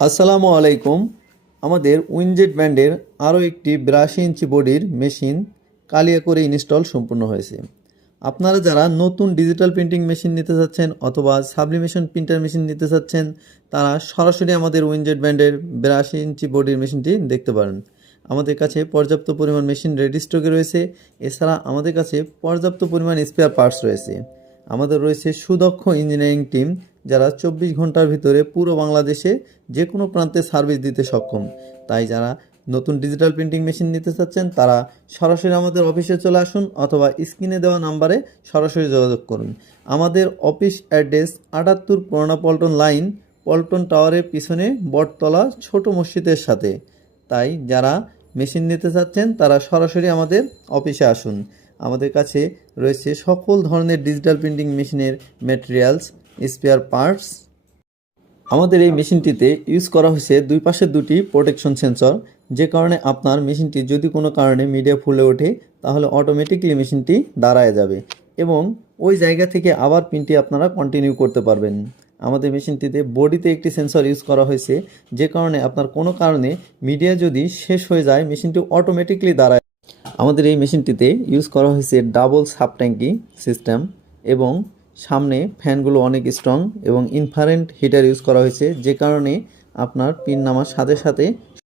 আসসালামু আলাইকুম। আমাদের উইনজেট ব্র্যান্ডের আরও একটি 82 ইঞ্চি বডির মেশিন কালিয়াকৈরে ইনস্টল সম্পূর্ণ হয়েছে। আপনারা যারা নতুন ডিজিটাল প্রিন্টিং মেশিন নিতে চাচ্ছেন অথবা সাবলিমেশন প্রিন্টার মেশিন নিতে চাচ্ছেন, তারা সরাসরি আমাদের উইনজেট ব্র্যান্ডের 82 ইঞ্চি বডির মেশিনটি দেখতে পারেন। আমাদের কাছে পর্যাপ্ত পরিমাণ মেশিন রেডি স্টকে রয়েছে। এছাড়া আমাদের কাছে পর্যাপ্ত পরিমাণ স্পেয়ার পার্টস রয়েছে। আমাদের রয়েছে সুদক্ষ ইঞ্জিনিয়ারিং টিম, যারা 24 ঘন্টার ভিতরে পুরো বাংলাদেশে যে কোনো প্রান্তে সার্ভিস দিতে সক্ষম। তাই যারা নতুন ডিজিটাল প্রিন্টিং মেশিন নিতে চাচ্ছেন, তারা সরাসরি আমাদের অফিসে চলে আসুন অথবা স্ক্রিনে দেওয়া নাম্বারে সরাসরি যোগাযোগ করুন। আমাদের অফিস অ্যাড্রেস 78 পুরানা পল্টন লাইন, পল্টন টাওয়ারের পিছনে বটতলা ছোট মসজিদের সাথে। তাই যারা মেশিন নিতে চাচ্ছেন, তারা সরাসরি আমাদের অফিসে আসুন। আমাদের কাছে রয়েছে সকল ধরনের ডিজিটাল প্রিন্টিং মেশিনের ম্যাটেরিয়ালস, স্পেয়ার পার্টস। আমাদের এই মেশিনটিতে ইউজ করা হয়েছে দুই পাশে দুটি প্রোটেকশন সেন্সর, যে কারণে আপনার মেশিনটি যদি কোনো কারণে মিডিয়া ফুলে ওঠে, তাহলে অটোমেটিকলি মেশিনটি দাঁড়ায় যাবে এবং ওই জায়গা থেকে আবার প্রিন্টটি আপনারা কন্টিনিউ করতে পারবেন। আমাদের মেশিনটিতে বডিতে একটি সেন্সর ইউজ করা হয়েছে, যে কারণে আপনার কোনো কারণে মিডিয়া যদি শেষ হয়ে যায়, মেশিনটি অটোমেটিকলি দাঁড়ায়। আমাদের এই মেশিনটিতে ইউজ করা হয়েছে ডাবল সাব ট্যাঙ্কি সিস্টেম এবং সামনে ফ্যানগুলো অনেক স্ট্রং এবং ইনফ্রারেড হিটার ইউজ করা হয়েছে, যে কারণে আপনার পিন নামার সাথে সাথে